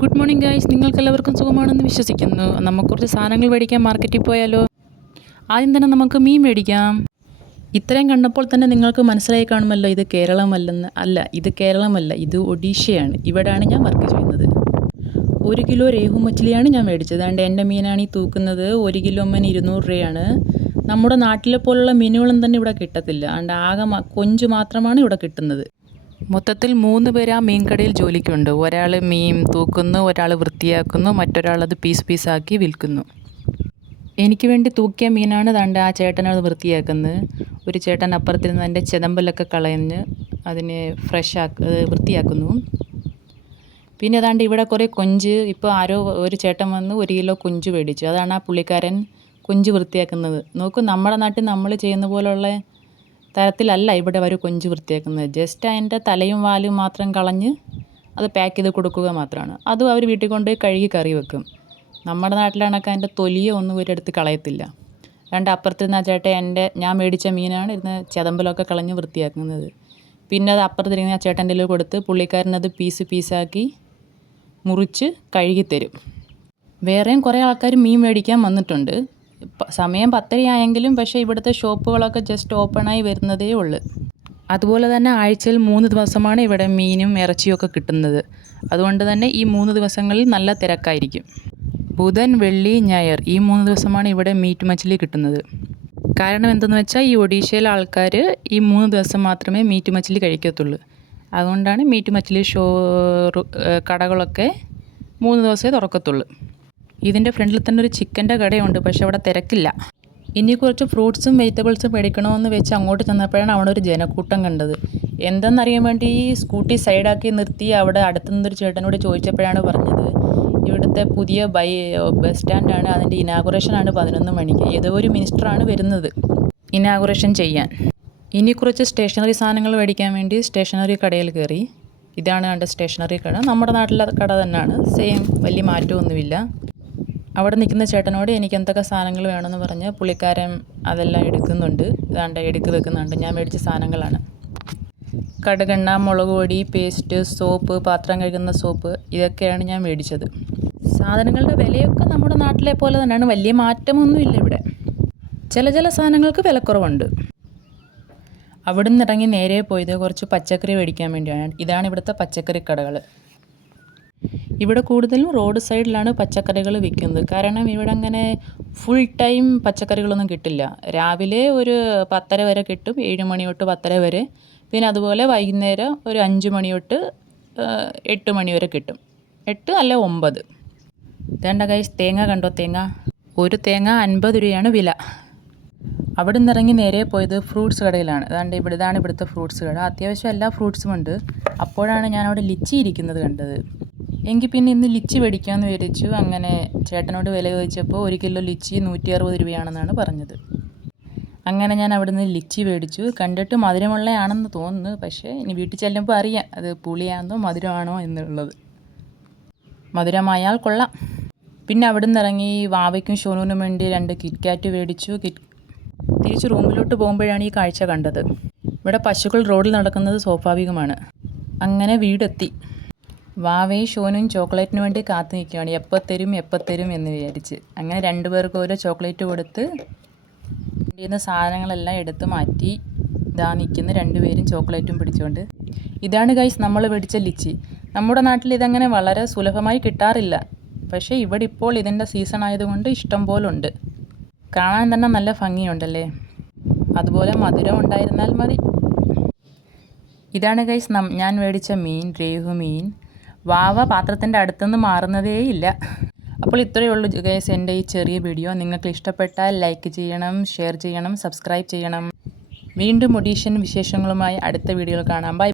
Good morning guys, നിങ്ങൾക്കെല്ലാവർക്കും സുഖമാണെന്ന് വിശ്വസിക്കുന്നു. നമുക്ക് കുറച്ച് സാധനങ്ങൾ മേടിക്കാൻ മാർക്കറ്റിൽ പോയാലോ? ആദ്യം തന്നെ നമുക്ക് മീൻ മേടിക്കാം. ഇത്രയും കണ്ടപ്പോൾ തന്നെ നിങ്ങൾക്ക് മനസ്സിലായി കാണുമല്ലോ, ഇത് കേരളമല്ലെന്ന്. അല്ല, ഇത് കേരളമല്ല, ഇത് ഒഡീഷയാണ്. ഇവിടെയാണ് ഞാൻ വർക്ക് ചെയ്യുന്നത്. 1 കിലോ രേഹു മച്ചിലിയാണ് ഞാൻ മേടിച്ചത്. അതുകൊണ്ട് എൻ്റെ മീനാണ് ഈ തൂക്കുന്നത്. 1 കിലോ മീൻ 200 രൂപയാണ്. നമ്മുടെ നാട്ടിലെ പോലുള്ള മീനുകളും തന്നെ ഇവിടെ കിട്ടത്തില്ല. അതുകൊണ്ട് ആകെ കൊഞ്ച് മാത്രമാണ് ഇവിടെ കിട്ടുന്നത്. മൊത്തത്തിൽ 3 പേര് ആ മീൻ കടയിൽ ജോലിക്കുണ്ട്. ഒരാൾ മീൻ തൂക്കുന്നു, ഒരാൾ വൃത്തിയാക്കുന്നു, മറ്റൊരാൾ അത് പീസാക്കി വിൽക്കുന്നു. എനിക്ക് വേണ്ടി തൂക്കിയ മീനാണ് ദാണ്ട് ആ ചേട്ടനത് വൃത്തിയാക്കുന്നത്. ഒരു ചേട്ടൻ അപ്പുറത്തിരുന്ന് അതിൻ്റെ ചെതമ്പലൊക്കെ കളഞ്ഞ് അതിനെ വൃത്തിയാക്കുന്നു. പിന്നെ അതാണ്ട് ഇവിടെ കുറേ കൊഞ്ച്. ഇപ്പോൾ ആരോ ഒരു ചേട്ടൻ വന്ന് 1 കിലോ കൊഞ്ച് മേടിച്ചു. അതാണ് ആ പുള്ളിക്കാരൻ കൊഞ്ച് വൃത്തിയാക്കുന്നത്. നോക്കൂ, നമ്മുടെ നാട്ടിൽ നമ്മൾ ചെയ്യുന്ന പോലുള്ള തരത്തിലല്ല ഇവിടെ അവർ കൊഞ്ച് വൃത്തിയാക്കുന്നത്. ജസ്റ്റ് അതിൻ്റെ തലയും വാലും മാത്രം കളഞ്ഞ് അത് പാക്ക് ചെയ്ത് കൊടുക്കുക മാത്രമാണ്. അതും അവർ വീട്ടിൽ കൊണ്ട് കഴുകി കറി വെക്കും. നമ്മുടെ നാട്ടിലാണൊക്കെ അതിൻ്റെ തൊലിയോ ഒന്നും ഒരിടത്ത് കളയത്തില്ല. രണ്ട് അപ്പുറത്തിരുന്ന ആ ചേട്ടൻ ഞാൻ മേടിച്ച മീനാണ് ഇരുന്ന് ചെതമ്പലൊക്കെ കളഞ്ഞ് വൃത്തിയാക്കുന്നത്. പിന്നെ അത് അപ്പുറത്തിരിക്കുന്ന ആ ചേട്ടൻ്റെ കയ്യിൽ കൊടുത്ത് പുള്ളിക്കാരനത് പീസാക്കി മുറിച്ച് കഴുകിത്തരും. വേറെയും കുറേ ആൾക്കാർ മീൻ മേടിക്കാൻ വന്നിട്ടുണ്ട്. സമയം 10:30 ആയെങ്കിലും പക്ഷേ ഇവിടുത്തെ ഷോപ്പുകളൊക്കെ ജസ്റ്റ് ഓപ്പണായി വരുന്നതേ ഉള്ളൂ. അതുപോലെ തന്നെ ആഴ്ചയിൽ 3 ദിവസമാണ് ഇവിടെ മീനും ഇറച്ചിയൊക്കെ കിട്ടുന്നത്. അതുകൊണ്ട് തന്നെ ഈ 3 ദിവസങ്ങളിൽ നല്ല തിരക്കായിരിക്കും. ബുധൻ, വെള്ളി, ഞായർ ഈ 3 ദിവസമാണ് ഇവിടെ മീറ്റ് മച്ചിലി കിട്ടുന്നത്. കാരണം എന്തെന്ന് വെച്ചാൽ ഈ ഒഡീഷയിലെ ആൾക്കാർ ഈ 3 ദിവസം മാത്രമേ മീറ്റ് മച്ചിലി കഴിക്കത്തുള്ളൂ. അതുകൊണ്ടാണ് മീറ്റ് മച്ചിലി കടകളൊക്കെ 3 ദിവസമേ തുറക്കത്തുള്ളൂ. ഇതിൻ്റെ ഫ്രണ്ടിൽ തന്നെ ഒരു ചിക്കൻ്റെ കടയുണ്ട്, പക്ഷെ അവിടെ തിരക്കില്ല. ഇനി കുറച്ച് ഫ്രൂട്ട്സും വെജിറ്റബിൾസും മേടിക്കണമെന്ന് വെച്ച് അങ്ങോട്ട് ചെന്നപ്പോഴാണ് അവിടെ ഒരു ജനക്കൂട്ടം കണ്ടത്. എന്തെന്നറിയാൻ വേണ്ടി സ്കൂട്ടി സൈഡാക്കി നിർത്തി അവിടെ അടുത്തുനിന്നൊരു ചേട്ടനോട് ചോദിച്ചപ്പോഴാണ് പറഞ്ഞത്, ഇവിടുത്തെ പുതിയ ബസ് സ്റ്റാൻഡാണ്, അതിൻ്റെ ഇനാഗുറേഷനാണ് 11 മണിക്ക്. ഏതോ ഒരു മിനിസ്റ്ററാണ് വരുന്നത് ഇനാഗുറേഷൻ ചെയ്യാൻ. ഇനി കുറച്ച് സ്റ്റേഷനറി സാധനങ്ങൾ മേടിക്കാൻ വേണ്ടി സ്റ്റേഷനറി കടയിൽ കയറി. ഇതാണ് കണ്ട സ്റ്റേഷനറി കട. നമ്മുടെ നാട്ടിലെ കട തന്നെയാണ്, സെയിം, വലിയ മാറ്റമൊന്നുമില്ല. അവിടെ നിൽക്കുന്ന ചേട്ടനോട് എനിക്ക് എന്തൊക്കെ സാധനങ്ങൾ വേണമെന്ന് പറഞ്ഞ് പുള്ളിക്കാരൻ അതെല്ലാം എടുക്കുന്നുണ്ട്. ഇതാണ്ട് എടുത്ത് വെക്കുന്നുണ്ട്. ഞാൻ മേടിച്ച സാധനങ്ങളാണ്. കടുകെണ്ണ, മുളക് പൊടി, പേസ്റ്റ്, സോപ്പ്, പാത്രം കഴുകുന്ന സോപ്പ്, ഇതൊക്കെയാണ് ഞാൻ മേടിച്ചത്. സാധനങ്ങളുടെ വിലയൊക്കെ നമ്മുടെ നാട്ടിലെ പോലെ തന്നെയാണ്, വലിയ മാറ്റമൊന്നുമില്ല ഇവിടെ. ചില സാധനങ്ങൾക്ക് വിലക്കുറവുണ്ട്. അവിടെ നിന്ന് ഇറങ്ങി നേരെ പോയത് കുറച്ച് പച്ചക്കറി മേടിക്കാൻ വേണ്ടിയാണ്. ഇതാണ് ഇവിടുത്തെ പച്ചക്കറി കടകൾ. ഇവിടെ കൂടുതലും റോഡ് സൈഡിലാണ് പച്ചക്കറികൾ വിൽക്കുന്നത്. കാരണം ഇവിടെ അങ്ങനെ ഫുൾ ടൈം പച്ചക്കറികളൊന്നും കിട്ടില്ല. രാവിലെ ഒരു 10:30 വരെ കിട്ടും, 7 മണി തൊട്ട് 10:30 വരെ. പിന്നെ അതുപോലെ വൈകുന്നേരം ഒരു 5 മണി തൊട്ട് 8 മണി വരെ കിട്ടും. 8 അല്ല 9. ഇതേണ്ട ഗൈസ്, തേങ്ങ കണ്ടോ? ഒരു തേങ്ങ 50 രൂപയാണ് വില. അവിടെ നിന്ന് ഇറങ്ങി നേരെ പോയത് ഫ്രൂട്ട്സ് കടയിലാണ്. ഇതാണ് ഇവിടുത്തെ ഫ്രൂട്ട്സ് കട. അത്യാവശ്യം എല്ലാ ഫ്രൂട്ട്സും ഉണ്ട്. അപ്പോഴാണ് ഞാൻ അവിടെ ലിച്ചി ഇരിക്കുന്നത് കണ്ടത്. എങ്കിൽ പിന്നെ ഇന്ന് ലിച്ചി മേടിക്കാമെന്ന് വിചാരിച്ചു. അങ്ങനെ ചേട്ടനോട് വില ചോദിച്ചപ്പോൾ 1 കിലോ ലിച്ചി 160 രൂപയാണെന്നാണ് പറഞ്ഞത്. അങ്ങനെ ഞാൻ അവിടെ നിന്ന് ലിച്ചി മേടിച്ചു. കണ്ടിട്ട് മധുരമുള്ളതാണെന്ന് തോന്നുന്നു, പക്ഷേ ഇനി വീട്ടിൽ ചെല്ലുമ്പോൾ അറിയാം അത് പുളിയാണോ മധുരമാണോ എന്നുള്ളത്. മധുരമായാൽ കൊള്ളാം. പിന്നെ അവിടെ നിന്ന് ഇറങ്ങി വാവയ്ക്കും ഷോനൂനും വേണ്ടി 2 കിറ്റ്കാറ്റ് മേടിച്ചു. തിരിച്ച് റൂമിലോട്ട് പോകുമ്പോഴാണ് ഈ കാഴ്ച കണ്ടത്. ഇവിടെ പശുക്കൾ റോഡിൽ നടക്കുന്നത് സ്വാഭാവികമാണ്. അങ്ങനെ വീടെത്തി. വാവയും ഷോനും ചോക്ലേറ്റിന് വേണ്ടി കാത്തു നിൽക്കുകയാണ്. എപ്പോൾ തരും എന്ന് വിചാരിച്ച്. അങ്ങനെ 2 പേർക്ക് ഓരോ ചോക്ലേറ്റ് കൊടുത്ത് ഇന്ന് സാധനങ്ങളെല്ലാം എടുത്ത് മാറ്റി ഇതാ നിൽക്കുന്ന 2 പേരും ചോക്ലേറ്റും പിടിച്ചുകൊണ്ട്. ഇതാണ് ഗൈസ് നമ്മൾ മേടിച്ച ലിച്ചി. നമ്മുടെ നാട്ടിൽ ഇതങ്ങനെ വളരെ സുലഭമായി കിട്ടാറില്ല. പക്ഷേ ഇവിടെ ഇപ്പോൾ ഇതിൻ്റെ സീസൺ ആയതുകൊണ്ട് ഇഷ്ടം പോലെ ഉണ്ട്. കാണാൻ തന്നെ നല്ല ഭംഗിയുണ്ടല്ലേ. അതുപോലെ മധുരം ഉണ്ടായിരുന്നാൽ മതി. ഇതാണ് ഗൈസ് ഞാൻ മേടിച്ച മീൻ, രേഹു മീൻ. വാവ പാത്രത്തിൻ്റെ അടുത്തുനിന്ന് മാറുന്നതേയില്ല. അപ്പോൾ ഇത്രയേ ഉള്ളൂ ഗൈസ് എൻ്റെ ഈ ചെറിയ വീഡിയോ. നിങ്ങൾക്ക് ഇഷ്ടപ്പെട്ടാൽ ലൈക്ക് ചെയ്യണം, ഷെയർ ചെയ്യണം, സബ്സ്ക്രൈബ് ചെയ്യണം. വീണ്ടും ഒഡീഷ്യൻ വിശേഷങ്ങളുമായി അടുത്ത വീഡിയോയിൽ കാണാം. ബൈ.